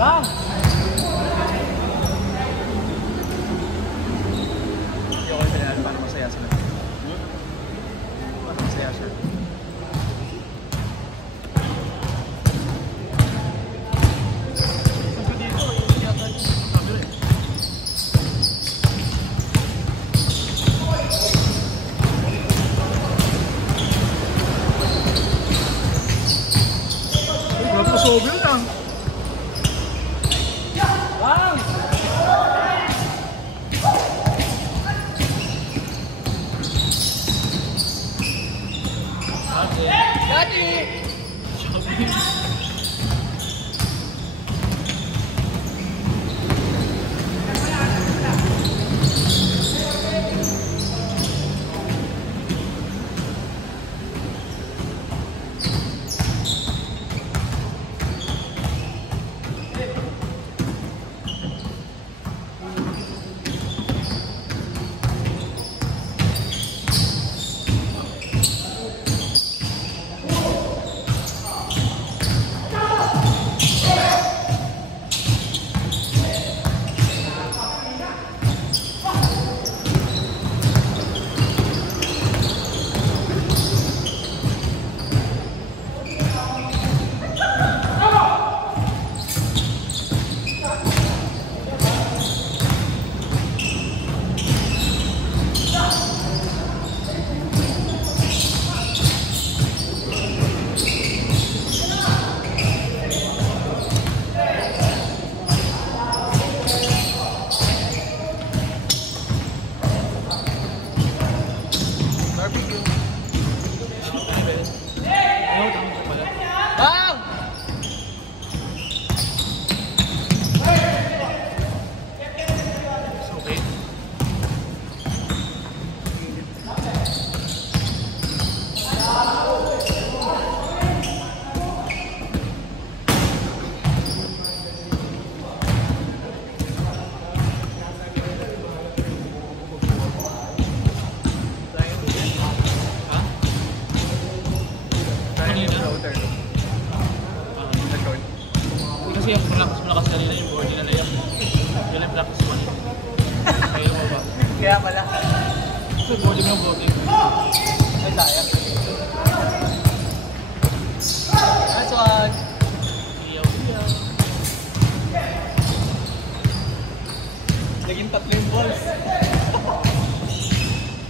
Bang! Hindi ako kaya para masaya sila. Para masaya siya. Sobrang lang. Kasi yung malakas kanina yung board nila layap. Yun yung practice mo. Ayaw mo ba? Kaya pala. So, board yung board. Ay, sayang. That's one. Iyaw. Naging 3 yung balls.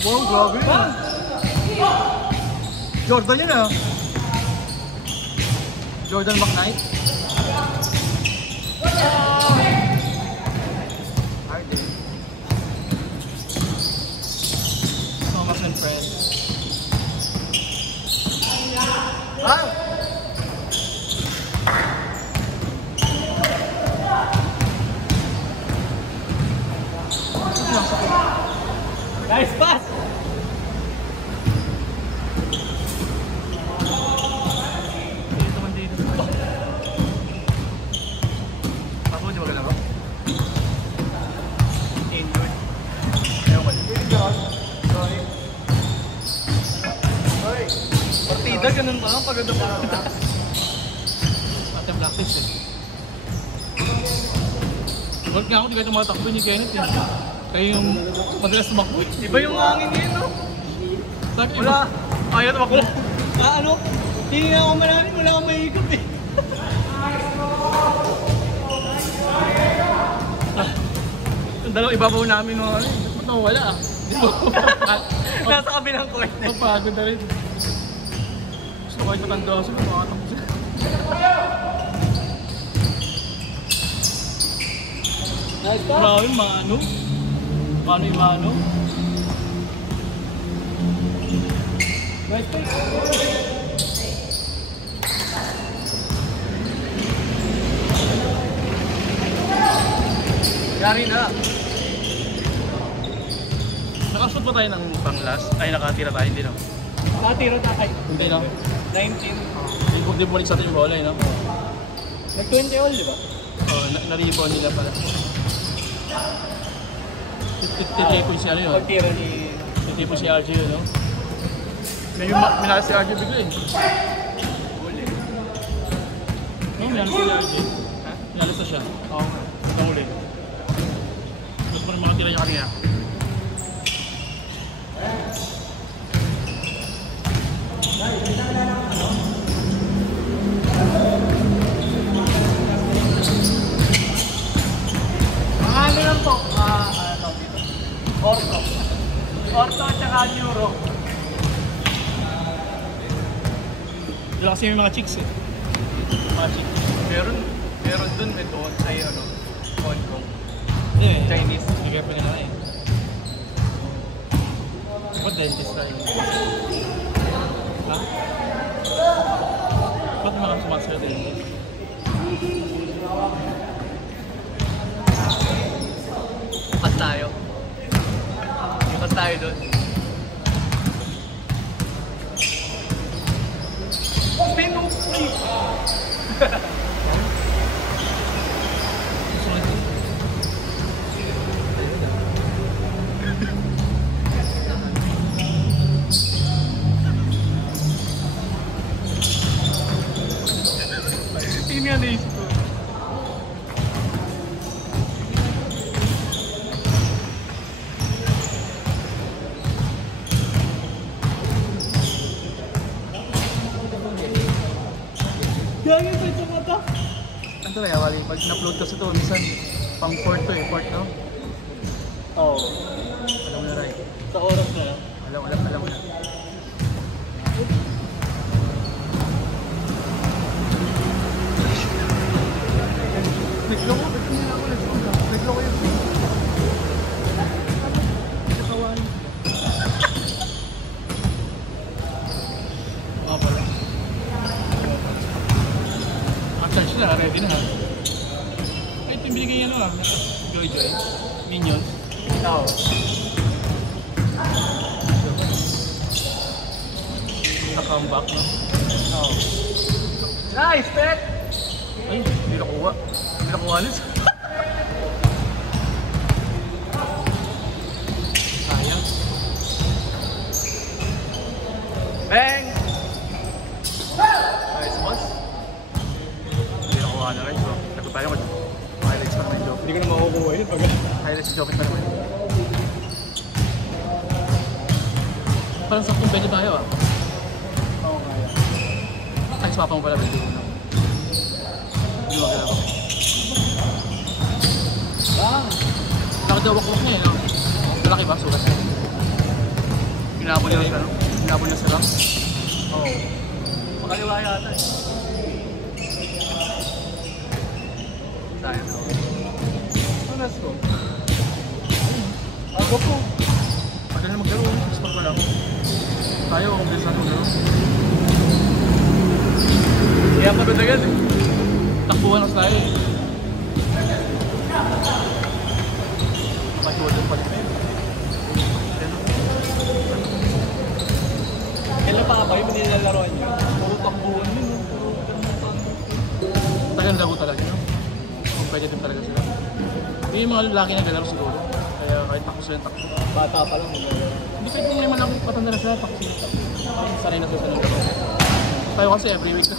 Wow, grabe yun. Jordan yun ah. Jordan McKnight. Thomas and Fred. Nice pass! Partida, ganun pa lang. Pagod na Pati practice eh. Huwag nga ako, di kayo tumatakbo ni Kenneth eh. Kayo yung madalas tumakbo eh. Iba yung hangin ngayon, no? Sa akin, Wala. Ayaw tumakbo. Ano? Hindi nga ako maraming, wala akong mahigop eh. Yung dalawang ibabaw namin, no? ba't nawala ah? Di ba? Nasa kabilang court na. Pagpagod na rin. Gusto ko kahit matanda ako sila, makatakbo sila. Nice pa. Grabe, mano. Mano yung mano. Nice pa. Yari na. Nakashoot pa tayo ng pang last? Ay, nakatira tayo, hindi na. Nakatira na kay Hindi na. 19. Hindi bumalik sa atin yung bola, eh, no? Nag-20 all, di ba? Oo, na-rebound nila pala. Titipo si ano yun? Pagtira ni... Titipo si RJ yun, no? May minala si RJ bigla, eh. No, minala si RJ. Minala sa siya. Oo. Sa huli. Gusto mo rin makatira niya kanina. Ano lang po? Orto. Orto at saka neuro. Dila kasi yung mga chicks, eh. Mga chicks. Meron dun may doon sa ano, Hong Kong. Hindi, eh. Chinese. Bigay pa nila, eh. Ba't dentist tayo? Ha? Ba't naman ang sumasayo dentist? Bukas tayo. Bukas tayo dun. Pinuki. Ini yang naisip ko. Gagawin sa ito mata. Ano talaga, wali? Pag in-upload kasi ito, minsan pang fourth to eh, fourth, no? Oo. Alam mo na, Ray. Sa oras na lang. Alam mo na. Nagloko yun. Nakawain. Oo pala. Charge na, ready na ha. Ay, ito yung binigay ano ah. Joy. Minions. Oo. Sa comeback, no? Oo. Nice, pet! Ay, hindi nakuha. Hindi nakuha alis. Sayang. Bang! Nice, boss. Hindi nakuha na rin. So, nagpapaya ko. Highlights pa naman yung joke. Hindi ko na makukuha yun pag... Highlights yung joke pa naman. Parang saktong pwede tayo ah. Oo, kaya. Ay, swapa mo pala. Hindi mo na. Hindi mo kailangan. Bang! Nakadawak-wak niya eh, no? Malaki ba? Sulat. Pinabol niya siya, no? Pinabol niya sila. Oo. Makaliwa yata eh. Sayang ako. Anas ko. Ako po. Pwede na maglaro. Sport pa lang. Tayo, kung bilisan maglaro. Kaya pagod agad eh. Takbuhan kasi tayo eh. Makatuwa pa rin. Kailan pa ba yung nilalaroan nyo? Puro takbuhan yun. Tagal laro talaga, no? Kung pwede din talaga sila. Yung mga lalaki na galaro siguro. Kaya kahit takbo sila takbo. Bata pa lang. Hindi kayo kung may malaki patanda na sila, takbo sila takbo. Sanay na sila sa nagano. Tayo kasi every week na.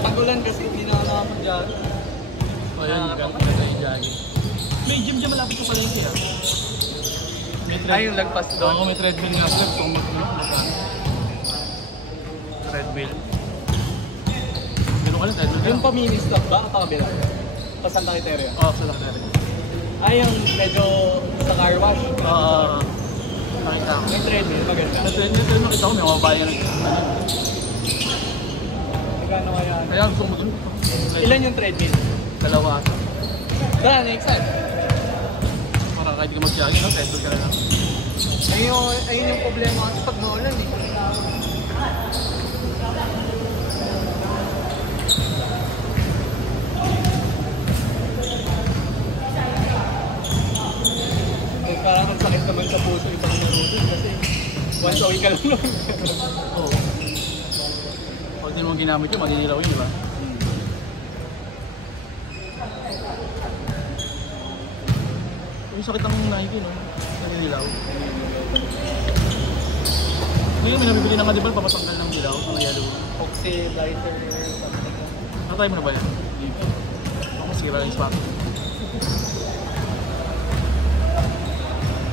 Tagulan kasi, hindi na nakapag dyan. O yun, ganda tayo jogging. May gym dyan malapit sa palengke ah. May Ay, yung lagpas doon. Oo, may treadmill nga sila. Gusto kong treadmill. Ganun ka lang, treadmill Yung lang. pa-mini-stop ba? Ang kabila? Pa Santa Criteria? Oo, sa lakari. Ay, yung medyo sa car wash. ako. May treadmill, maganda. Na-trend nakita ko, may mga bayan na Magkano kaya? kaya gusto mo dun. Ilan yung treadmill? Dalawa ata. Saan? Next time? Para kahit di ka mag-jogging, no? Test ka na lang. Ayun yung problema kasi pag maulan eh. Eh, parang ang sakit naman sa puso ibang marunong kasi once a week ka lang lang. Oo. Pag di mo ginamit yun, maninilaw yun, di ba? Yung sakit ng Nike, no? Naninilaw. Ngayon, may nabibili ng kadibal, papatanggal ng dilaw sa yellow. Oxidizer something. Nakatry mo na ba yan? Ako, sira lang yung spot.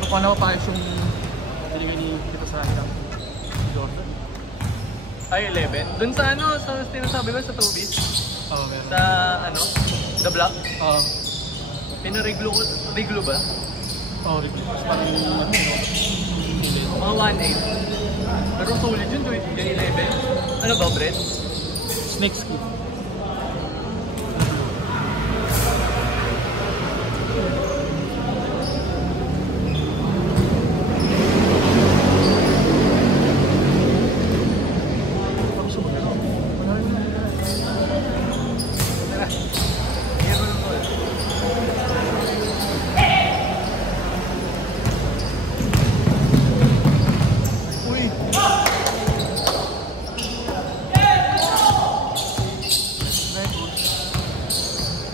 Paano napapayos yung binigay ni Tito sa akin? Jordan? Ay, 11. Dun sa ano, sa sinasabi mo sa Tobis? Oo, meron. Sa ano, The Block? Oo. Pinariglo ko, riglo ba? Oo, Rick. Mas parang yung ano, Mga 1.8. Pero solid yun, yung 11. Ano ba, Brett? snake skin.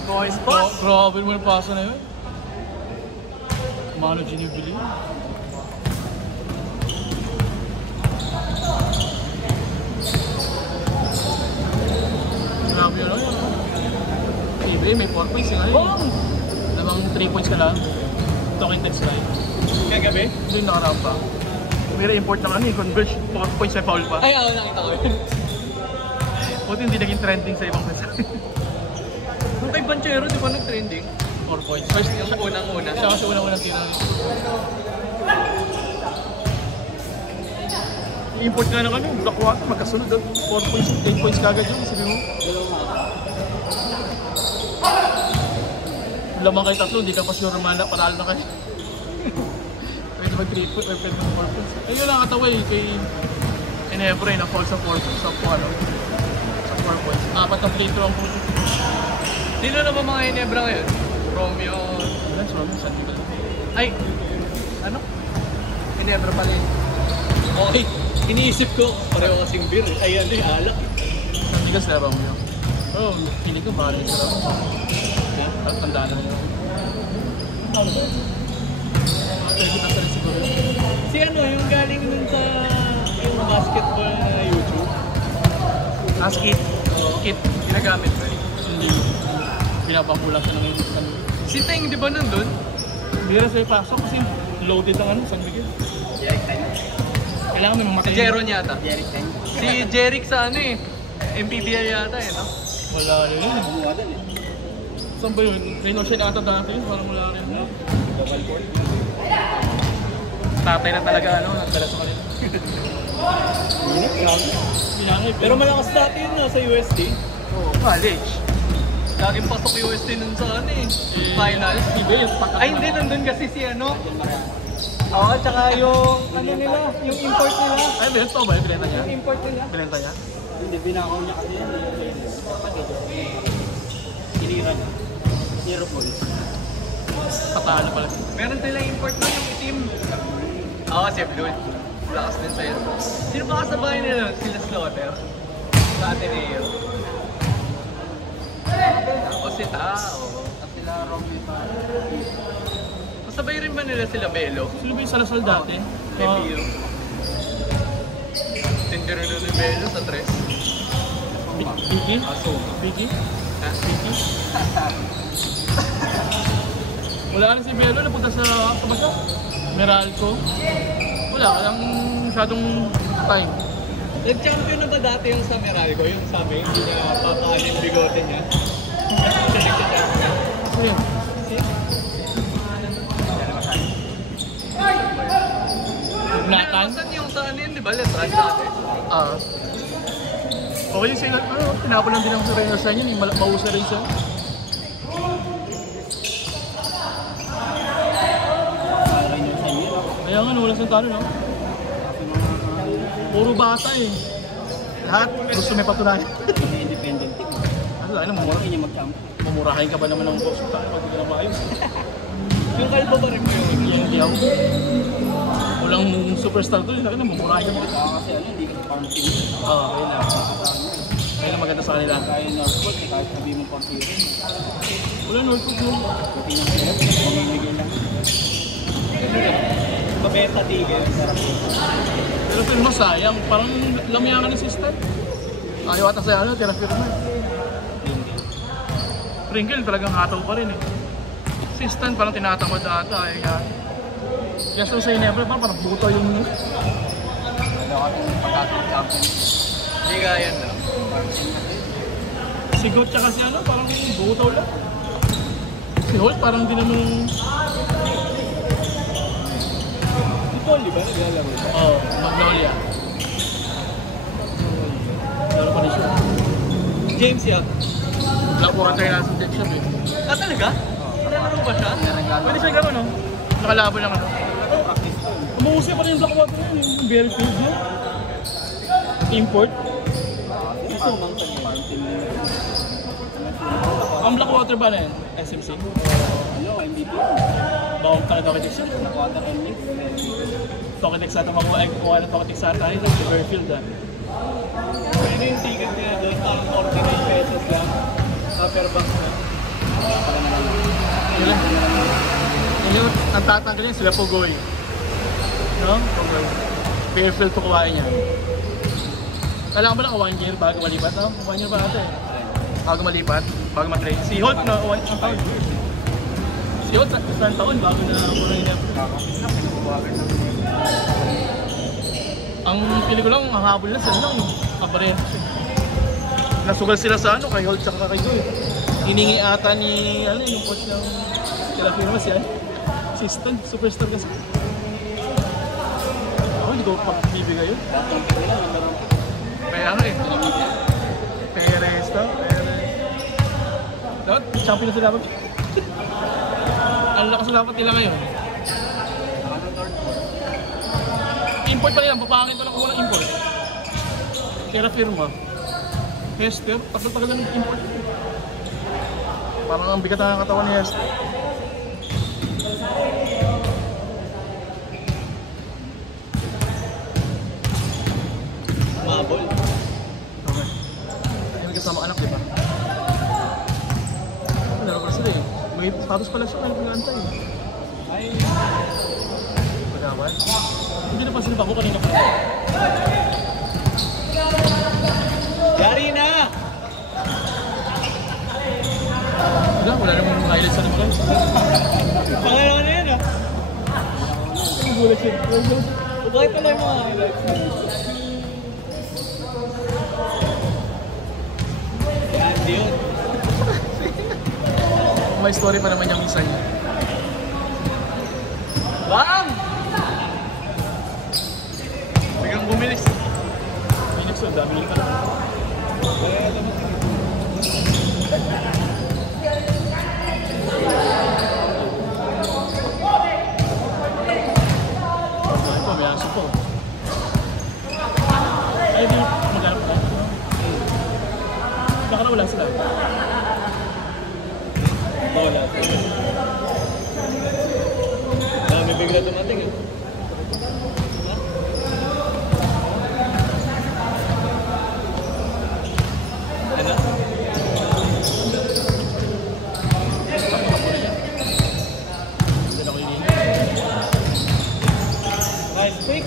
Boys, boss! Grabe mo yung pasa na yun. Mano ginibili. Grabe yun, ano? Libre, may 4 points yun. Namang 3 points ka lang. Talking text line. Kagabi? Ito yung nakarampa. May re-import ng ano, converge 4 points na foul pa. Ay, ako nakita ko yun. Buti hindi naging trending sa ibang bansa. Kung kay Banchero, di ba nag-trending? 4 points. First, Yung unang-una. siya kasi unang-unang tira. I-import nga na kami, Black Water, magkasunod. 4 points, 8 points kagad yun. Sabi mo, lamang kay tatlo, hindi ka pa sure mana, panalo na kayo. Pwede mag 3 points, pwede mag 4 points. Ayun lang katawa eh, kay Inebra na fall sa 4 points, sa 4 points. Apat na playthrough ang puto. Sino na ba mga Inebra ngayon? Romeo... Ilan, so ano, San Miguel. Ay! Ano? Inebra pala yun. Okay, iniisip ko, pareho kasing beer eh. Ay, ano yung alak eh. San Miguel sa Romeo. Oh, pinig ko, baka rin sa Romeo. At tandaan na nyo. Ano ba? Pwede na rin siguro. Si ano, yung galing nun sa yung basketball na YouTube. Skit. Skit. Ginagamit ba eh? Hindi. Pinapakula siya ng ano. Si Teng, di ba nandun? Hindi na siya ipasok kasi loaded ang ano, San Miguel. Kailangan may Si mamatay. Jeron yata. Si Jeric sa ano eh. MPBL yata eh, no? Wala rin. Saan ba yun? Reno siya na ata dati yun, parang wala rin. Tatay na talaga ano, nagdala sa kanila. Pinangay, Pero malakas dati yun na sa USD. Oo, college. Laging pasok USD nun sa ano eh. Finals. Iba yung patak. Ay hindi, nandun kasi si ano. Oo, tsaka yung ano nila, yung import nila. Ay, meron to ba? Binenta niya? Yung import nila. Binenta niya? Hindi, binakaw niya kasi yan. Sinira niya. 0 points. Patalo pala. Meron silang import na yung itim. Oo, si Blood. Lakas din sa'yo. Sino ba kasabay nila? Sila Slaughter. Sa Ateneo. O si Tao. Sila Romy pa. Kasabay rin ba nila sila Melo? Sino ba yung salasal dati? Emil. Tindero na ni Melo sa 3. Vicky? Aso. Vicky? Ha? Vicky? Wala rin si Melo, napunta sa basta. Meralco. Wala, walang masyadong time. Nag-champion na ba dati yung sa Meralco? Yung sabi, hindi na papakan yung bigote niya. Siya nag-champion. Ano yun? Nathan? Saan yung sa ano yun, di ba? Letras dati. Ah. Okay yung sila, tinapon lang din ang Sereno sa inyo, mausa rin siya. Kaya nga, walang santalo, no? Puro bata eh. Lahat gusto may patunayan. Independent team. Ano, alam mo, Hindi niya mag-camp. mamurahin ka ba naman ng boss tayo pag hindi ka na maayos? Yung kalbo pa rin mo yun. Yung diyaw. Walang superstar to, yun na mamurahin ka mo. Kasi ano, hindi ka farm team. Oo, kaya lang maganda sa kanila. Kaya Northwood, kahit sabi mo pang hero. Wala Northwood mo. Pati ng hero, mamimigay lang. Mabenta tigil. Pero film mo sayang, parang lamayangan ng system. Ayaw ata sa'yo, ano, tira film mo. Pringle talagang hataw pa rin eh. System parang tinatamad ata eh. Yes, so sa Inebra, parang buto yung... Wala ka nung pagkatong champion. Hindi kaya na. Si Goat tsaka si ano, parang butaw lang. Si Holt parang di naman... Paul, di ba? Naglalaro ba? Oo, Magnolia. Laro pa rin siya. James yan. Blackwater na sa tech shop eh. Ah, talaga? Nalaro ba siya? Pwede siya gano'n no? Nakalaban lang ano. Practice ko. Umuusay pa rin yung Blackwater yun, yung Bearfield yun. Import. Gusto mo mang sa farm team nila. Ang Blackwater ba na yun? SMC? Ano, MVP. Bawang ka na Toketex yun. Nakuha and mix. Toketex ata makuha ay kukuha ng Toketex ata yun. Si Bearfield ah. Pwede yung ticket nila doon, ang 49 pesos lang. Per box na. Yun lang. Yun, ang tatanggal niya sila Pugoy. No? Pugoy. Bearfield kukuhain niya. Kailangan ba na 1 year bago malipat? No? 1 year ba ata eh? Bago malipat? Bago mag-trade? Si Holt na 1 taon. Si Holt isang taon bago na muna niya. Ang pili ko lang, ang habol na sila lang. Kapareho. Nasugal sila sa ano, kay Holt tsaka kay Goy. Hiningi ata ni, ano yung coach ng kila firma siya. Assistant, superstar kasi. Ako hindi ko pagbibigay yun. Kaya ano eh. Perez to, Perez. Dapat, champion na sila dapat. Ang lakas na dapat nila ngayon. Import pa nila, papangin ko lang kung walang import. Kaya firma. Hester, tagal-tagal na ng-import. Parang ang bigat ng katawan ni Hester. Mabol. Okay. May kasama anak, di ba? Laro pa sila eh. May status pala siya, may pag-aantay. Ay, Pagkawan? Hindi na pa sila ako kanina pa. yari na! Wala namang highlights sa naman. Pangalawa na yan ah. Gulat siya. Bakit pala yung mga highlights na? Hindi yun. May story pa naman yung isa niya. Bang! Biglang bumilis. Phoenix yun, dami ka naman. Kaya naman sige. Ito, may aso po. Ay, di maghanap ko. Baka na wala sila. Wala. Dami bigla dumating eh. Ano? Hindi na ko yun. Nice pick.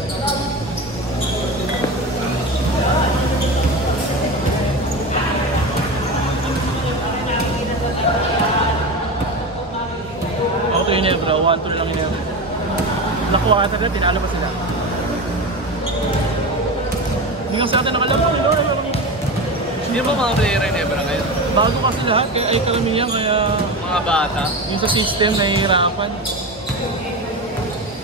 Auto Inebra, 1-2 lang Inebra. Nakuha ka talaga, tinalo pa sila. Hindi nga sa atin nakalaro, Hindi ba mga player in Ebra ngayon? bago kasi lahat, kaya ay karamihan, kaya Mga bata. yung sa system nahihirapan.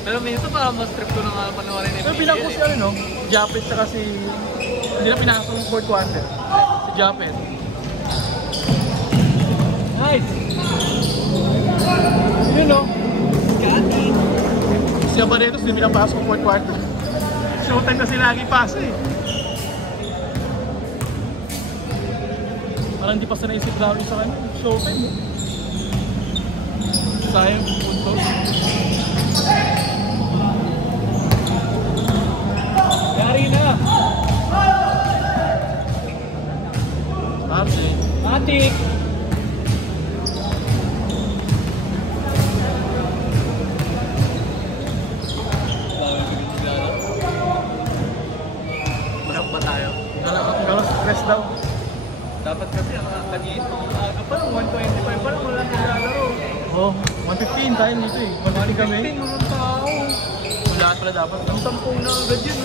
Pero minsan parang mas trip ko na nga panoorin yung Pero pinako si ano, no? Japet tsaka si... Hindi na pinasok yung fourth quarter. Si Japet. Nice! Yun, no? Kati! Si Abaretos, hindi pinapasok yung fourth quarter. Showtime kasi lagi pasa eh. Parang hindi pa sa naisip lagi sa kanya. Showtime eh. Sayang yung puntos. Yari na! Tapos eh. Matik! Masok ba tayo? Galos stress daw. Dapat kasi ang kanito, parang 125 parang wala nang lalaro. Oo, 115 tayo dito eh. 115 kami. Mga tao. Lahat pala dapat. Ang tampong na agad yun.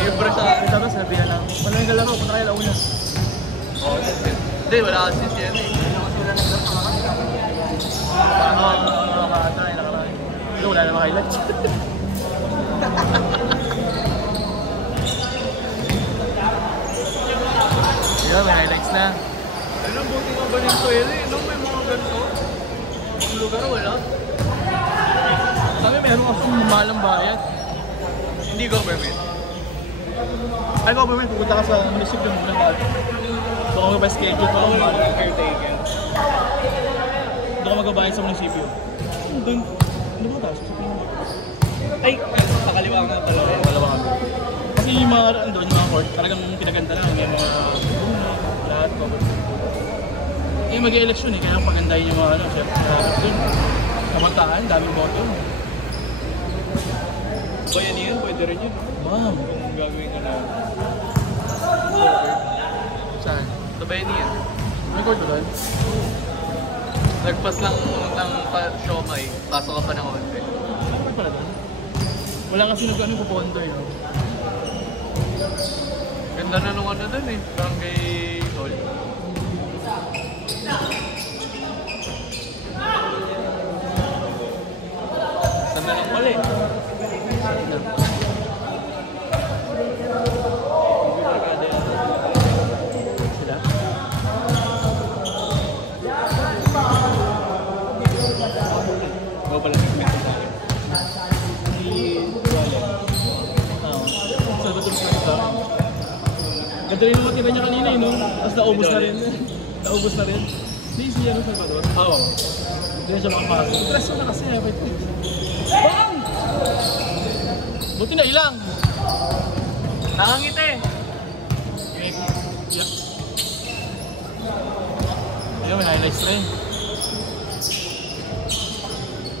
Libre sa akin. Tapos sabihan lang. Wala yung galaro, punta kayo launa. Oo, hindi, wala kasi siya eh. Parang mga bata ay nakaraan. Ito wala namang highlights. Yun, may highlights na. Ano, buti nga ba ng Suelo eh, no? May mga ganito. Ang lugar, wala. Kami meron kasi malang bayad. Hindi government. Ay, government, pupunta ka sa munisipyo muna bago. Doon ka mag-schedule pa lang bago. Caretaker. Doon ka mag-bayad sa munisipyo. Doon, ano ba tayo? Sa Pinoy. Ay, pakaliwa nga pala. Wala ba kami? Kasi yung mga doon, yung mga court, talagang pinaganda lang. May mga lahat ko. Eh, mag-election eh, kaya pagandahin yung mga ano, chef. Doon, kamantaan, daming boto. Bayan yan, pwede rin yun. Ma'am. Kung gagawin ka na. Saan? Sa bayan yan. May court ba doon? Nagpas lang ng siomay, pasok ka pa ng konti. May court pala doon? Wala kasi nag-ano pupondo eh. Ganda na nung ano dun eh, parang kay Sol. Sama lang pala eh. Sila? Oo pala, nagkwento tayo. Sa Dr. Santa. Ganda rin yung matira niya kanina eh, no? Tapos naubos na rin. Naubos na rin. Hindi siya ng Salvador. Oo. Hindi na siya makapasok. Stress na kasi ha, ito. Bang! Buti na ilang. Nakangiti! Yeah. Ayun, may highlights rin.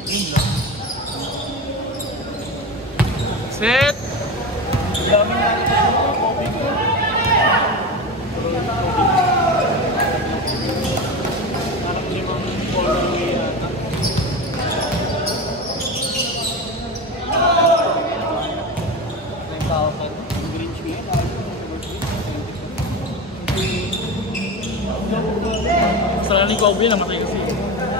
Yun lang. Set! Dami na ito. Copy ko. Parang limang ball yata. Kasalanan ko ako yun, namatay kasi.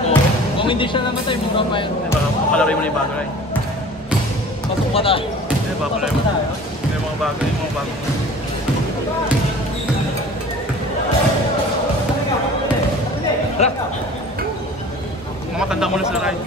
Oo. Kung hindi siya namatay, mukha pa yun. Diba, papalari mo na yung bagay. Pasok pa tayo. Diba, papalari mo. Yung mga bagay, yung mga bagay. Tara! Mga matanda muna sila kayo.